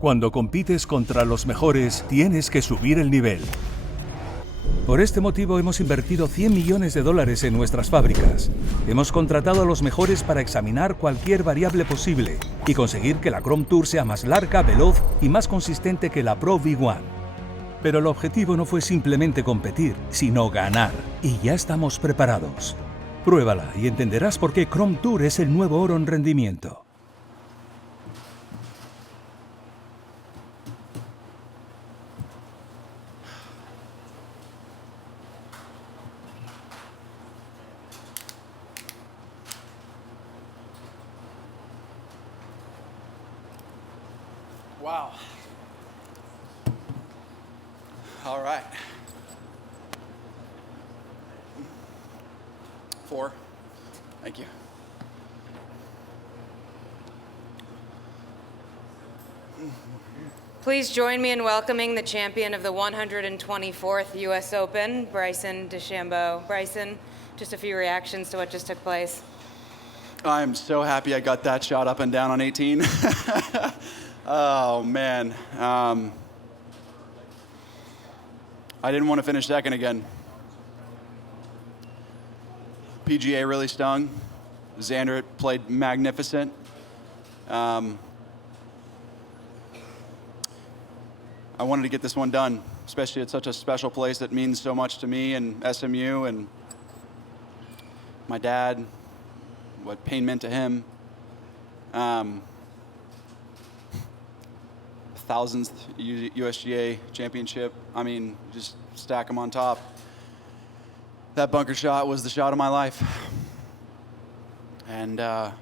Cuando compites contra los mejores, tienes que subir el nivel. Por este motivo hemos invertido $100 millones en nuestras fábricas. Hemos contratado a los mejores para examinar cualquier variable posible y conseguir que la Chrome Tour sea más larga, veloz y más consistente que la Pro V1. Pero el objetivo no fue simplemente competir, sino ganar. Y ya estamos preparados. Pruébala y entenderás por qué Chrome Tour es el nuevo oro en rendimiento. Wow. All right. 4. Thank you. Please join me in welcoming the champion of the 124th U.S. Open, Bryson DeChambeau. Bryson, just a few reactions to what just took place. I'm so happy I got that shot up and down on 18. Oh, man. I didn't want to finish second again. PGA really stung. Xander played magnificent. I wanted to get this one done, especially at such a special place that means so much to me and SMU and my dad, what pain meant to him. 1000th USGA championship. I mean, just stack them on top. That bunker shot was the shot of my life. And I'll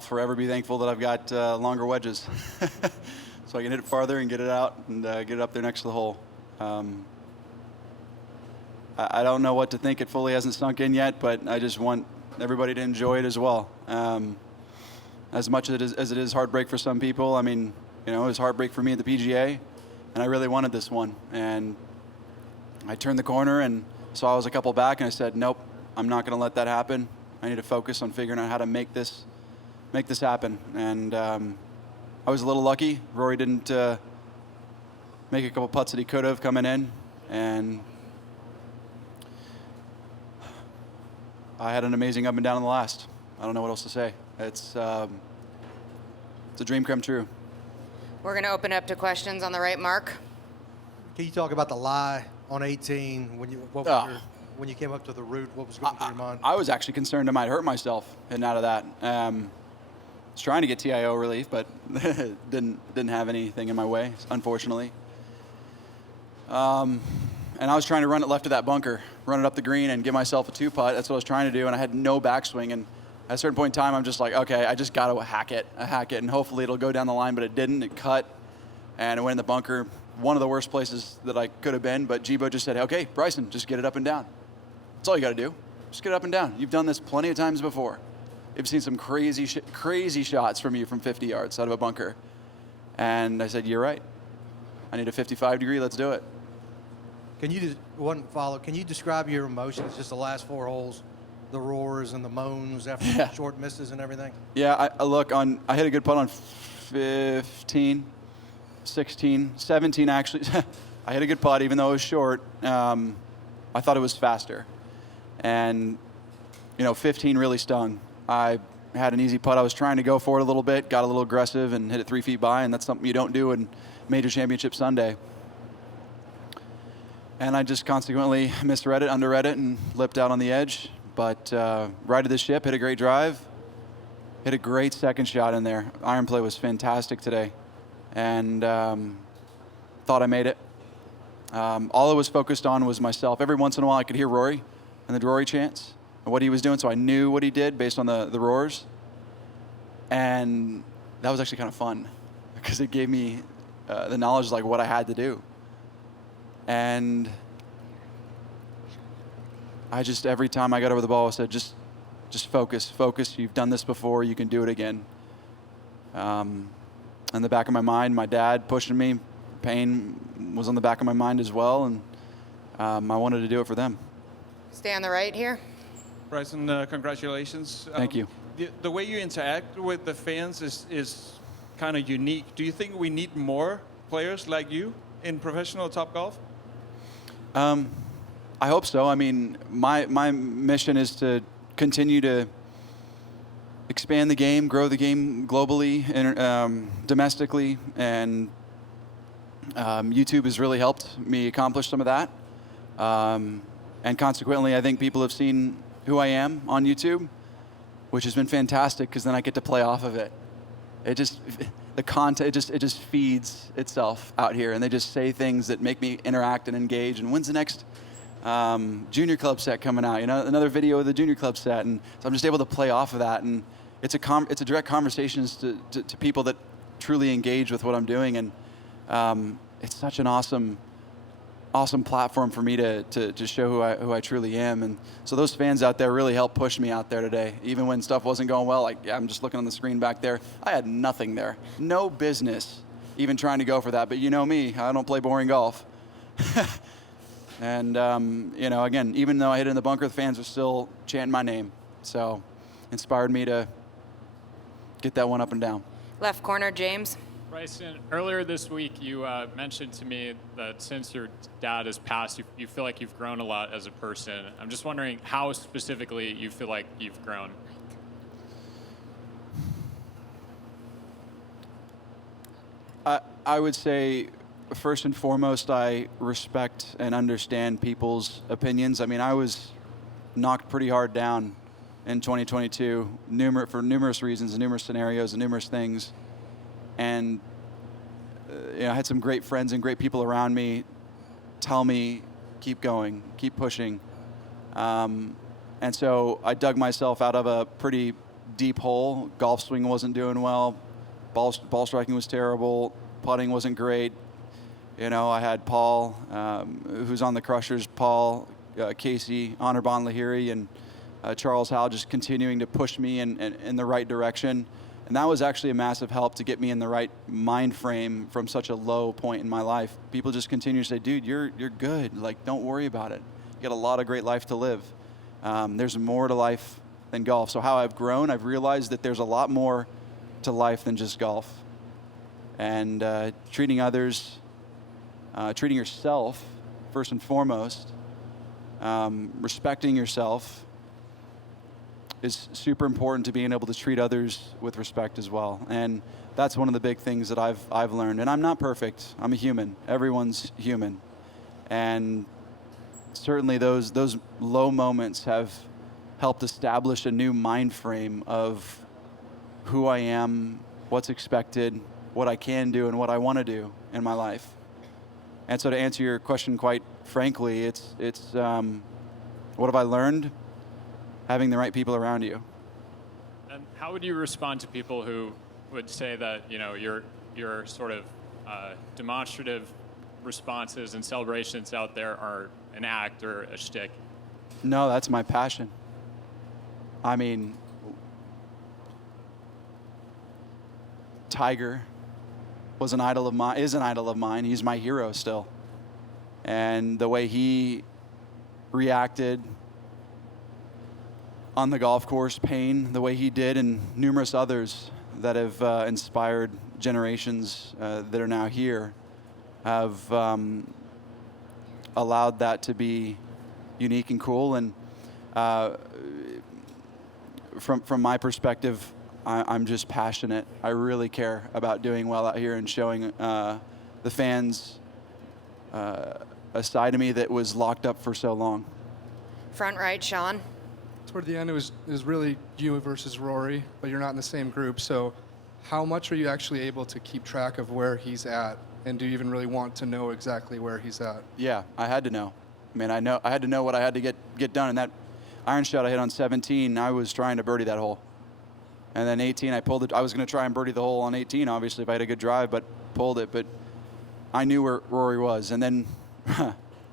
forever be thankful that I've got longer wedges. So I can hit it farther and get it out and get it up there next to the hole. I don't know what to think. It fully hasn't sunk in yet, but I just want everybody to enjoy it as well. As much as it is heartbreak for some people, I mean, you know, it was heartbreak for me at the PGA, and I really wanted this one. And I turned the corner and saw I was a couple back, and I said, nope, I'm not going to let that happen. I need to focus on figuring out how to make this happen. And I was a little lucky. Rory didn't make a couple putts that he could have coming in, and I had an amazing up and down in the last. I don't know what else to say. It's a dream come true. We're going to open up to questions on the right, Mark. Can you talk about the lie on 18 when you came up to the root? What was going through your mind? I was actually concerned I might hurt myself heading out of that. I was trying to get TIO relief, but didn't have anything in my way, unfortunately. And I was trying to run it left of that bunker, run it up the green and give myself a 2-putt. That's what I was trying to do, and I had no backswing. And at a certain point in time, I'm just like, okay, I just got to hack it, and hopefully it'll go down the line, but it didn't. It cut, and it went in the bunker. One of the worst places that I could have been, but Jibo just said, okay, Bryson, just get it up and down. That's all you got to do. Just get it up and down. You've done this plenty of times before. You've seen some crazy shots from you from 50 yards out of a bunker. And I said, you're right. I need a 55 degree. Let's do it. Can you Can you describe your emotions, just the last 4 holes, the roars and the moans after short misses and everything? Yeah, I hit a good putt on 15, 16, 17 actually. I hit a good putt even though it was short. I thought it was faster. And, 15 really stung. I had an easy putt. I was trying to go for it a little bit, got a little aggressive and hit it 3 feet by, and that's something you don't do in Major Championship Sunday. And I just consequently misread it, underread it, and lipped out on the edge. But righted the ship, hit a great drive, hit a great second shot in there. Iron play was fantastic today, and thought I made it. All I was focused on was myself. Every once in a while I could hear Rory and the Rory chants and what he was doing, so I knew what he did based on the roars. And that was actually kind of fun because it gave me the knowledge like what I had to do. And I just, every time I got over the ball, I said, just focus. You've done this before. You can do it again. In the back of my mind, my dad pushing me, pain was on the back of my mind as well, and I wanted to do it for them. Stay on the right here. Bryson, congratulations. Thank you. The way you interact with the fans is kind of unique. Do you think we need more players like you in professional Topgolf? I hope so. I mean, my mission is to continue to expand the game, grow the game globally and domestically, and YouTube has really helped me accomplish some of that. And consequently, I think people have seen who I am on YouTube, which has been fantastic because then I get to play off of it. The content, it just feeds itself out here, and they just say things that make me interact and engage. And when's the next junior club set coming out? You know, another video of the junior club set, and so I'm just able to play off of that. And it's a direct conversations to people that truly engage with what I'm doing, and it's such an awesome platform for me to show who I truly am. And so those fans out there really helped push me out there today. Even when stuff wasn't going well, like I'm just looking on the screen back there, I had nothing there. No business even trying to go for that. But you know me, I don't play boring golf. And, you know, again, even though I hit it in the bunker, the fans are still chanting my name. So inspired me to get that one up and down. Left corner, James. Bryson, earlier this week you mentioned to me that since your dad has passed, you feel like you've grown a lot as a person. I'm just wondering how specifically you feel like you've grown. I would say, first and foremost, I respect and understand people's opinions. I mean, I was knocked pretty hard down in 2022 for numerous reasons, numerous scenarios, and numerous things. And you know, I had some great friends and great people around me tell me, keep going, keep pushing. And so I dug myself out of a pretty deep hole. Golf swing wasn't doing well. Ball striking was terrible. Putting wasn't great. You know, I had Paul, who's on the Crushers, Paul, Casey, Anirban Lahiri, and Charles Howell just continuing to push me in the right direction. And that was actually a massive help to get me in the right mind frame from such a low point in my life. People just continue to say, dude, you're good. Like, don't worry about it. You got a lot of great life to live. There's more to life than golf. So how I've grown, I've realized that there's a lot more to life than just golf. And treating others, treating yourself first and foremost, respecting yourself, is super important to being able to treat others with respect as well. And that's one of the big things that I've learned. And I'm not perfect. I'm a human. Everyone's human. And certainly those low moments have helped establish a new mind frame of who I am, what's expected, what I can do, and what I want to do in my life. And so to answer your question quite frankly, it's what have I learned? Having the right people around you. And how would you respond to people who would say that, you know, your sort of demonstrative responses and celebrations out there are an act or a shtick? No, that's my passion. I mean, Tiger was an idol of mine, is an idol of mine. He's my hero still. And the way he reacted on the golf course, Payne, the way he did, and numerous others that have inspired generations that are now here, have allowed that to be unique and cool. And from my perspective, I'm just passionate. I really care about doing well out here and showing the fans a side of me that was locked up for so long. Front right, Sean. Toward the end, it was really you versus Rory, but you're not in the same group. So how much are you actually able to keep track of where he's at? And do you even really want to know exactly where he's at? Yeah, I had to know. I mean, I had to know what I had to get done. And that iron shot I hit on 17, I was trying to birdie that hole. And then 18, I pulled it. I was going to try and birdie the hole on 18, obviously, if I had a good drive, but pulled it. But I knew where Rory was. And then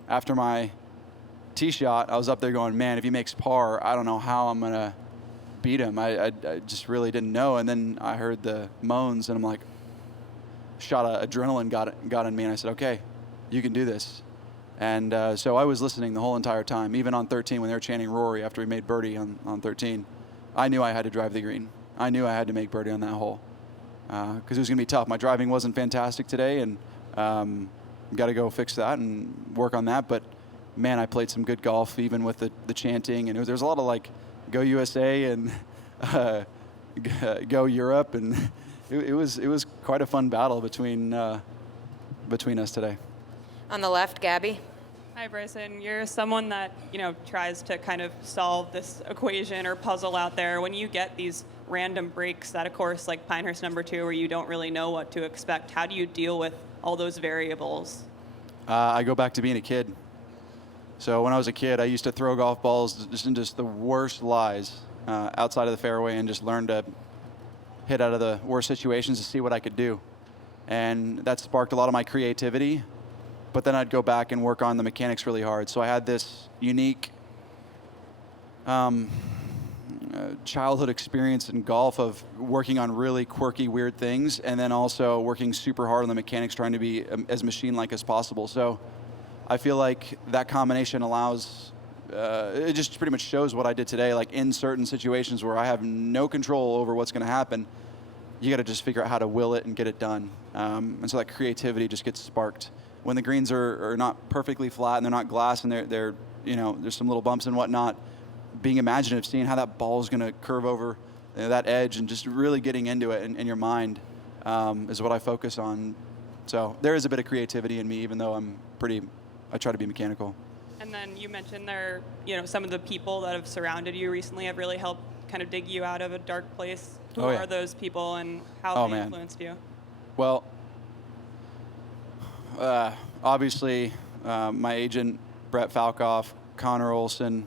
after my tee shot, I was up there going, man, if he makes par, I don't know how I'm going to beat him. I just really didn't know. And then I heard the moans, and I'm like, shot of adrenaline got in me, and I said, okay, you can do this. And so I was listening the whole entire time, even on 13 when they were chanting Rory after we made birdie on 13. I knew I had to drive the green. I knew I had to make birdie on that hole because it was going to be tough. My driving wasn't fantastic today, and got to go fix that and work on that. But, man, I played some good golf, even with the chanting. And there's a lot of, like, go USA and go Europe. And it was quite a fun battle between us today. On the left, Gabby. Hi, Bryson. You're someone that, tries to kind of solve this equation or puzzle out there. When you get these random breaks at a course like Pinehurst number 2 where you don't really know what to expect, how do you deal with all those variables? I go back to being a kid. So when I was a kid, I used to throw golf balls just in the worst lies outside of the fairway and just learn to hit out of the worst situations to see what I could do. And that sparked a lot of my creativity. But then I'd go back and work on the mechanics really hard. So I had this unique childhood experience in golf of working on really quirky, weird things, and then also working super hard on the mechanics, trying to be as machine-like as possible. So I feel like that combination allows, it just pretty much shows what I did today. Like in certain situations where I have no control over what's going to happen, you got to just figure out how to will it and get it done. And so that creativity just gets sparked. When the greens are not perfectly flat and they're not glass and they're there's some little bumps and whatnot, being imaginative, seeing how that ball is going to curve over that edge and just really getting into it in your mind is what I focus on. So there is a bit of creativity in me, even though I try to be mechanical. And then you mentioned there, some of the people that have surrounded you recently have really helped kind of dig you out of a dark place. Who are those people and how have they influenced you? Well, obviously, my agent, Brett Falkoff, Connor Olson,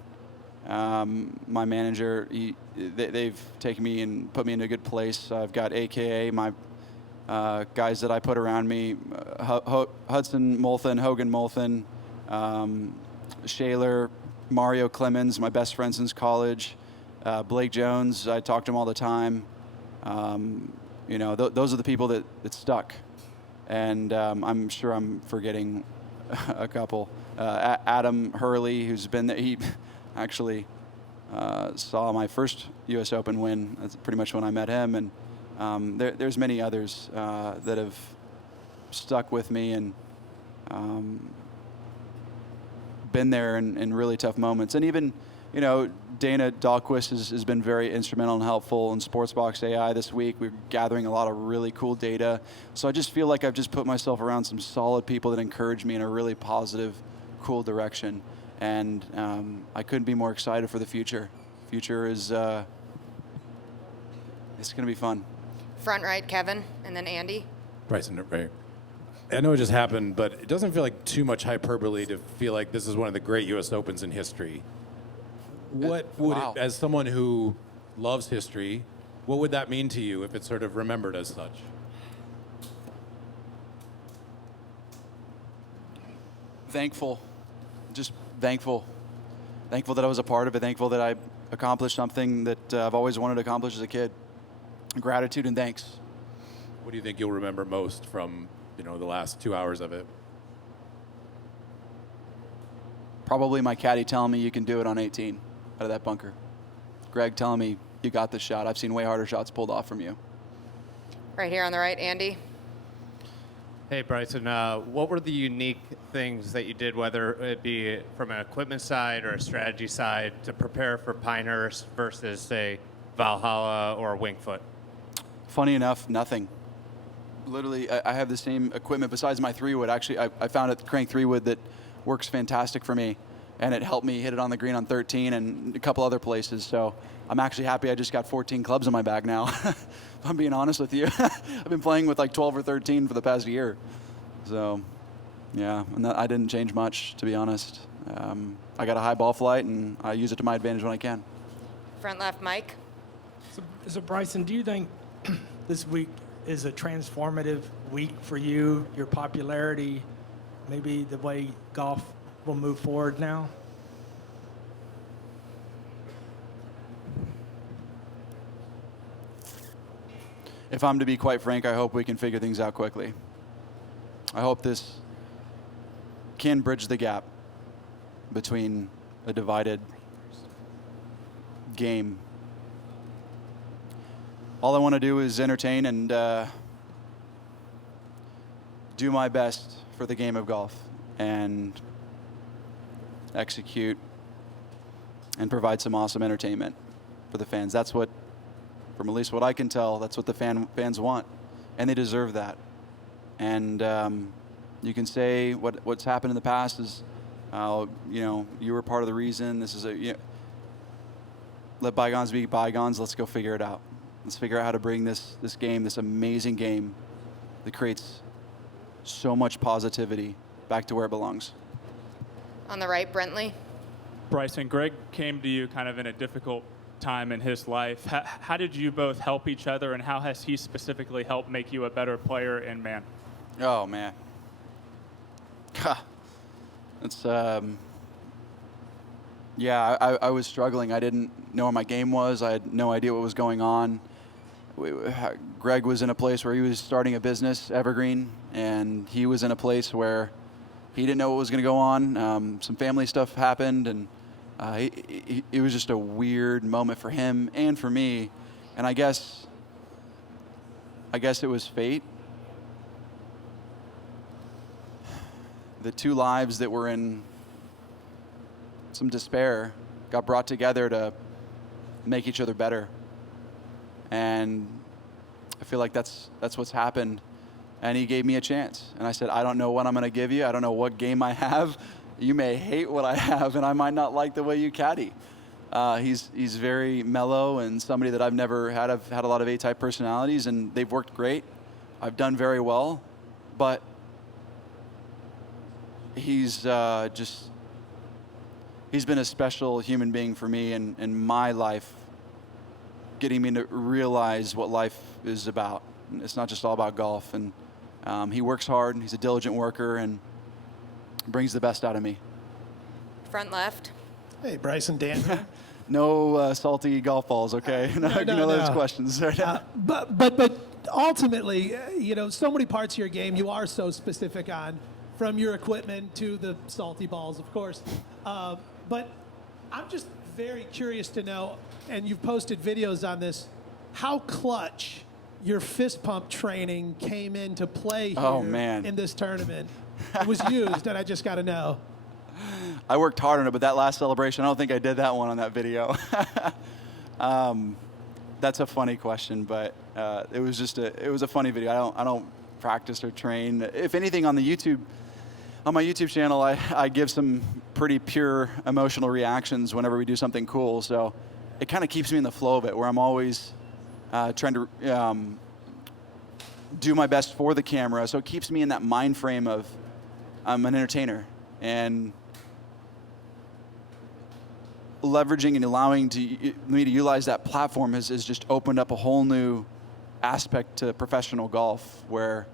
my manager, they've taken me and put me in a good place. I've got AKA, my guys that I put around me, Hudson Molthen, Hogan Molthen, Shaler, Mario Clemens, my best friend since college, Blake Jones, I talk to him all the time. Those are the people that stuck. And I'm sure I'm forgetting a couple. Adam Hurley, who's been there, he actually saw my first U.S. Open win. That's pretty much when I met him. And there's many others that have stuck with me and been there in really tough moments. And even, Dana Dahlquist has been very instrumental and helpful in Sportsbox AI this week. We're gathering a lot of really cool data. So I just feel like I've just put myself around some solid people that encourage me in a really positive, cool direction. And I couldn't be more excited for the future. Future is, it's going to be fun. Front right, Kevin, and then Andy. Bryson, right. I know it just happened, but it doesn't feel like too much hyperbole to feel like this is one of the great U.S. Opens in history. What would it, as someone who loves history, what would that mean to you if it's sort of remembered as such? Thankful, just thankful. Thankful that I was a part of it, thankful that I accomplished something that I've always wanted to accomplish as a kid. Gratitude and thanks. What do you think you'll remember most from, the last 2 hours of it? Probably my caddy telling me you can do it on 18 out of that bunker. Greg telling me you got this shot. I've seen way harder shots pulled off from you. Right here on the right, Andy. Hey, Bryson. What were the unique things that you did, whether it be from an equipment side or a strategy side, to prepare for Pinehurst versus, say, Valhalla or Winged Foot? Funny enough, nothing. Literally, I have the same equipment besides my 3-wood. Actually, I found a crank 3-wood that works fantastic for me, and it helped me hit it on the green on 13 and a couple other places. So I'm actually happy I just got 14 clubs in my bag now. If I'm being honest with you. I've been playing with like 12 or 13 for the past year. So, yeah, and I didn't change much, to be honest. I got a high ball flight, and I use it to my advantage when I can. Front left, Mike. So Bryson, do you think this week is a transformative week for you, your popularity, maybe the way golf will move forward now? If I'm to be quite frank, I hope we can figure things out quickly. I hope this can bridge the gap between a divided game. All I want to do is entertain and do my best for the game of golf and execute and provide some awesome entertainment for the fans. That's what, from at least what I can tell, that's what the fans want, and they deserve that. And you can say what's happened in the past is, you know, you were part of the reason. This is let bygones be bygones. Let's go figure it out. Let's figure out how to bring this game, this amazing game that creates so much positivity, back to where it belongs. On the right, Brentley. Bryson, Greg came to you kind of in a difficult time in his life. How did you both help each other, and how has he specifically helped make you a better player and man? Oh, man. It's, yeah, I was struggling. I didn't know where my game was. I had no idea what was going on. Greg was in a place where he was starting a business, Evergreen, and he was in a place where he didn't know what was going to go on. Some family stuff happened, and it was just a weird moment for him and for me. And I guess it was fate. The two lives that were in some despair got brought together to make each other better. And I feel like that's what's happened. And he gave me a chance. And I said, I don't know what I'm going to give you. I don't know what game I have. You may hate what I have, and I might not like the way you caddy. He's very mellow and somebody that I've never had. I've had a lot of A-type personalities, and they've worked great. I've done very well. But he's been a special human being for me in my life, getting me to realize what life is about. It's not just all about golf. And he works hard, he's a diligent worker, and brings the best out of me. Front left. Hey, Bryson, Dan. No salty golf balls, okay? No, those questions. But ultimately, you know, so many parts of your game you are so specific on, from your equipment to the salty balls, of course. But I'm just very curious to know, and you've posted videos on this, how clutch your fist pump training came into play here in this tournament. It was used, and I just got to know. I worked hard on it, but that last celebration, I don't think I did that one on that video. That's a funny question, but it was a funny video. I don't practice or train. If anything, on my YouTube channel, I give some pretty pure emotional reactions whenever we do something cool. So it kind of keeps me in the flow of it, where I'm always trying to do my best for the camera. So it keeps me in that mind frame of I'm an entertainer, and leveraging and allowing me to utilize that platform has just opened up a whole new aspect to professional golf, where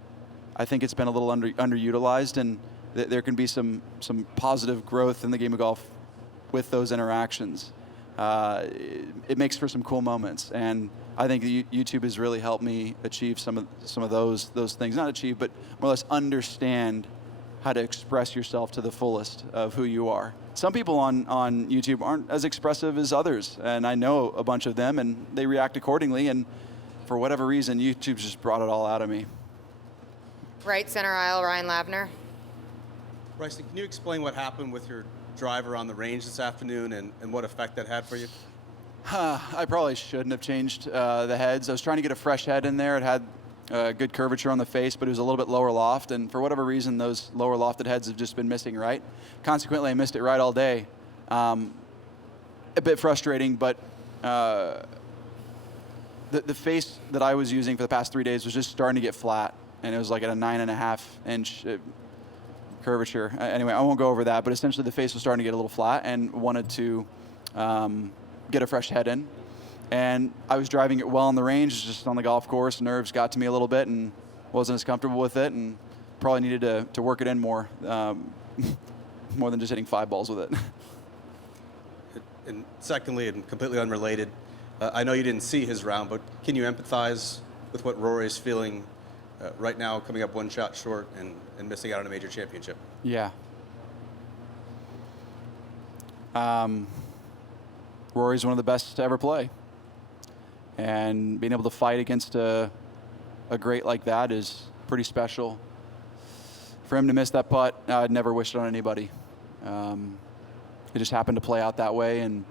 I think it's been a little underutilized, and there can be some positive growth in the game of golf with those interactions. It makes for some cool moments, and I think YouTube has really helped me achieve some of those things. Not achieve, but more or less understand how to express yourself to the fullest of who you are. Some people on YouTube aren't as expressive as others, and I know a bunch of them, and they react accordingly, and for whatever reason, YouTube's just brought it all out of me. Right center aisle, Ryan Lavner. Bryson, can you explain what happened with your driver on the range this afternoon and what effect that had for you? I probably shouldn't have changed the heads. I was trying to get a fresh head in there. It had good curvature on the face, but it was a little bit lower loft, and for whatever reason, those lower lofted heads have just been missing right. Consequently, I missed it right all day. A bit frustrating, but the face that I was using for the past 3 days was just starting to get flat, and it was like at a 9.5 inch curvature. Anyway, I won't go over that, but essentially the face was starting to get a little flat, and wanted to get a fresh head in. And I was driving it well on the range, just on the golf course. Nerves got to me a little bit, and wasn't as comfortable with it, and probably needed to work it in more, more than just hitting 5 balls with it. And secondly, and completely unrelated, I know you didn't see his round, but can you empathize with what Rory's feeling right now, coming up one shot short and missing out on a major championship? Yeah. Rory's one of the best to ever play. And being able to fight against a great like that is pretty special. For him to miss that putt, I'd never wish it on anybody. It just happened to play out that way, and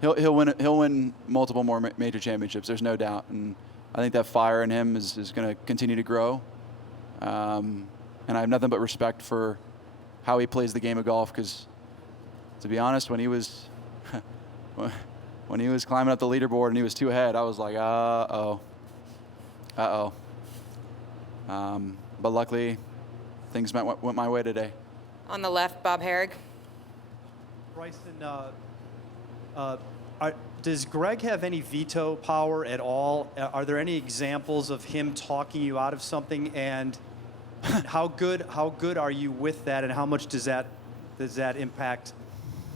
he'll win multiple more major championships. There's no doubt, and I think that fire in him is going to continue to grow. And I have nothing but respect for how he plays the game of golf, because to be honest, when he was climbing up the leaderboard and he was 2 ahead, I was like, uh-oh. But luckily, things went my way today. On the left, Bob Herrig. Bryson, does Greg have any veto power at all? Are there any examples of him talking you out of something? And how good are you with that? And how much does that impact,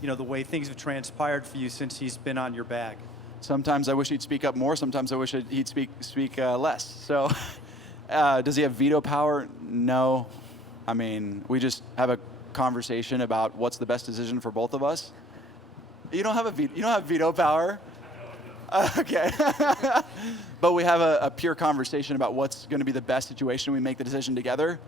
the way things have transpired for you since he's been on your back? Sometimes I wish he'd speak up more. Sometimes I wish he'd speak less. So, does he have veto power? No. I mean, we just have a conversation about what's the best decision for both of us. You don't have veto power. Okay. But we have a pure conversation about what's going to be the best situation. We make the decision together,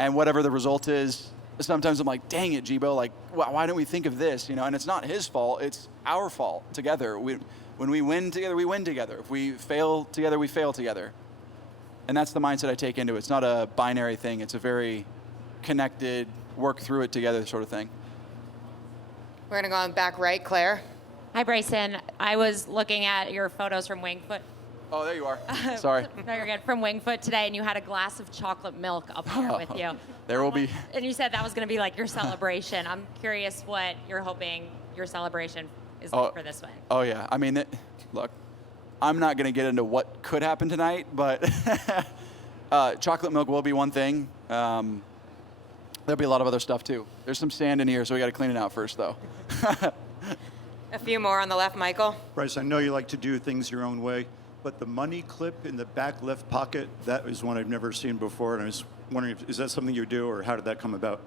and whatever the result is. Sometimes I'm like, dang it, Jibo, like, why don't we think of this? And it's not his fault, it's our fault together. When we win together, we win together. If we fail together, we fail together. And that's the mindset I take into it. It's not a binary thing. It's a very connected, work through it together sort of thing. We're going to go on back right, Claire. Hi, Bryson. I was looking at your photos from Wingfoot. Oh, there you are. Sorry. No, you're good. From Wingfoot today, and you had a glass of chocolate milk up here with you. There will be. And you said that was going to be like your celebration. I'm curious what you're hoping your celebration is like for this one. Oh, yeah. I mean, look, I'm not going to get into what could happen tonight, but chocolate milk will be one thing. There'll be a lot of other stuff, too. There's some sand in here, so we got to clean it out first, though. A few more on the left, Michael. Bryce, I know you like to do things your own way, but the money clip in the back left pocket, that is one I've never seen before, and I was wondering, is that something you do, or how did that come about?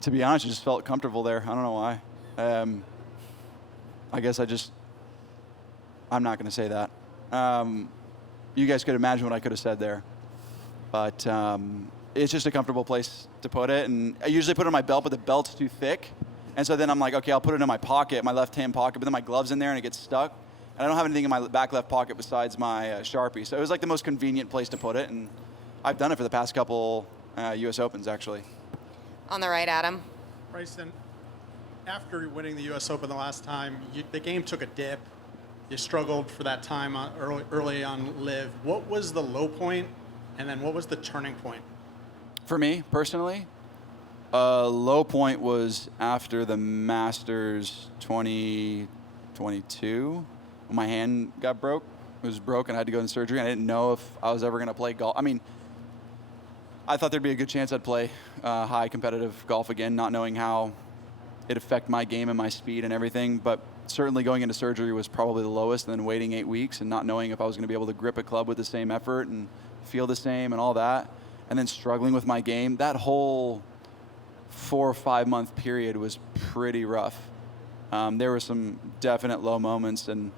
To be honest, I just felt comfortable there. I don't know why. I guess I'm not going to say that. You guys could imagine what I could have said there. But it's just a comfortable place to put it. And I usually put it on my belt, but the belt's too thick. And so then I'm like, okay, I'll put it in my pocket, my left-hand pocket, but then my glove's in there and it gets stuck. And I don't have anything in my back left pocket besides my Sharpie. So it was like the most convenient place to put it. And I've done it for the past couple U.S. Opens, actually. On the right, Adam. Bryson, after winning the U.S. Open the last time, the game took a dip. You struggled for that time early on Live. What was the low point, and then what was the turning point? For me, personally, low point was after the Masters 2022. My hand got broke. It was broke, and I had to go in surgery. I didn't know if I was ever going to play golf. I mean, I thought there'd be a good chance I'd play high competitive golf again, not knowing how it'd affect my game and my speed and everything. But certainly going into surgery was probably the lowest, and then waiting 8 weeks and not knowing if I was going to be able to grip a club with the same effort and feel the same and all that. And then struggling with my game. That whole 4 or 5 month period was pretty rough. There were some definite low moments, and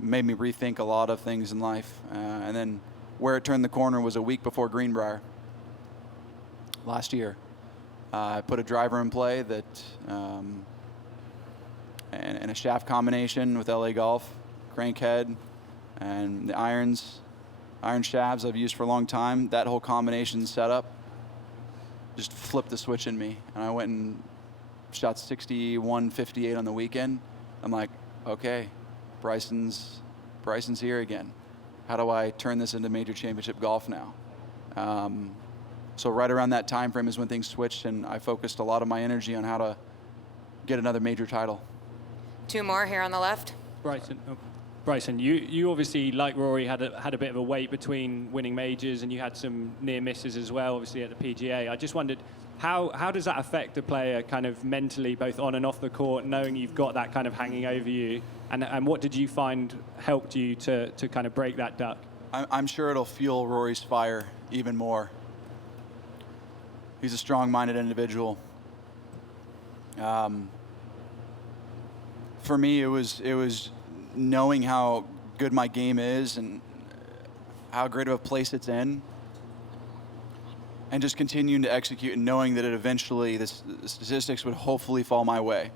made me rethink a lot of things in life. And then where it turned the corner was a week before Greenbrier last year. I put a driver in play that, and a shaft combination with LA Golf, crank head, and the iron shafts I've used for a long time. That whole combination setup just flipped the switch in me, and I went and shot 61, 58 on the weekend. I'm like, okay, Bryson's here again. How do I turn this into major championship golf now? So right around that time frame is when things switched, and I focused a lot of my energy on how to get another major title. 2 more here on the left. Bryson, you obviously, like Rory, had a bit of a wait between winning majors, and you had some near misses as well, obviously at the PGA. I just wondered, how does that affect a player kind of mentally, both on and off the court, knowing you've got that kind of hanging over you? And what did you find helped you to kind of break that duck? I'm sure it'll fuel Rory's fire even more. He's a strong-minded individual. For me, it was knowing how good my game is and how great of a place it's in, and just continuing to execute and knowing that it eventually, the statistics would hopefully fall my way.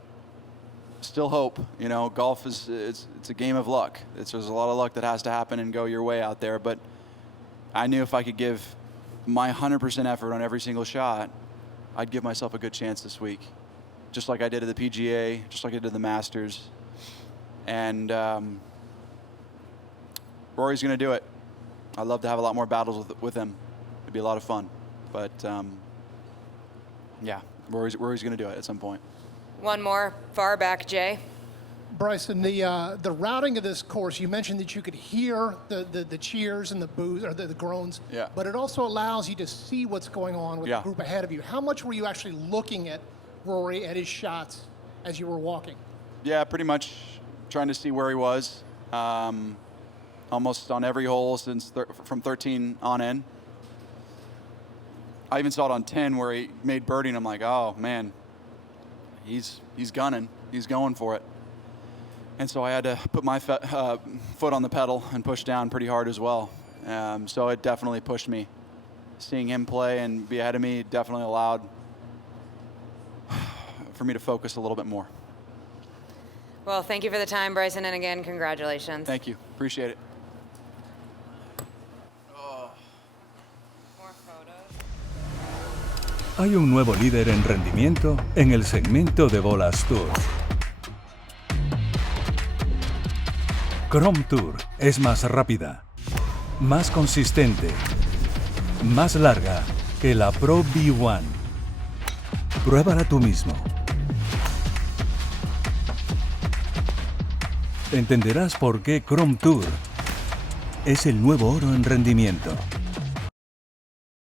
Still hope, you know, golf is, it's a game of luck. There's a lot of luck that has to happen and go your way out there, but I knew if I could give my 100% effort on every single shot, I'd give myself a good chance this week. Just like I did at the PGA, just like I did at the Masters. And Rory's gonna do it. I'd love to have a lot more battles with him. It'd be a lot of fun. But yeah, Rory's going to do it at some point. One more far back, Jay. Bryson, the routing of this course, you mentioned that you could hear the cheers and the boos or the groans, yeah. But it also allows you to see what's going on with Yeah. the group ahead of you. How much were you actually looking at Rory, at his shots as you were walking? Yeah, pretty much trying to see where he was. Almost on every hole since from 13 on in. I even saw it on 10 where he made birdie, and I'm like, oh man, he's gunning, he's going for it. And so I had to put my foot on the pedal and push down pretty hard as well. So it definitely pushed me. Seeing him play and be ahead of me definitely allowed for me to focus a little bit more. Well, thank you for the time, Bryson, and again, congratulations. Thank you, appreciate it. Hay un nuevo líder en rendimiento en el segmento de bolas Tour. Chrome Tour es más rápida, más consistente, más larga que la Pro V1. Pruébala tú mismo. Entenderás por qué Chrome Tour es el nuevo oro en rendimiento.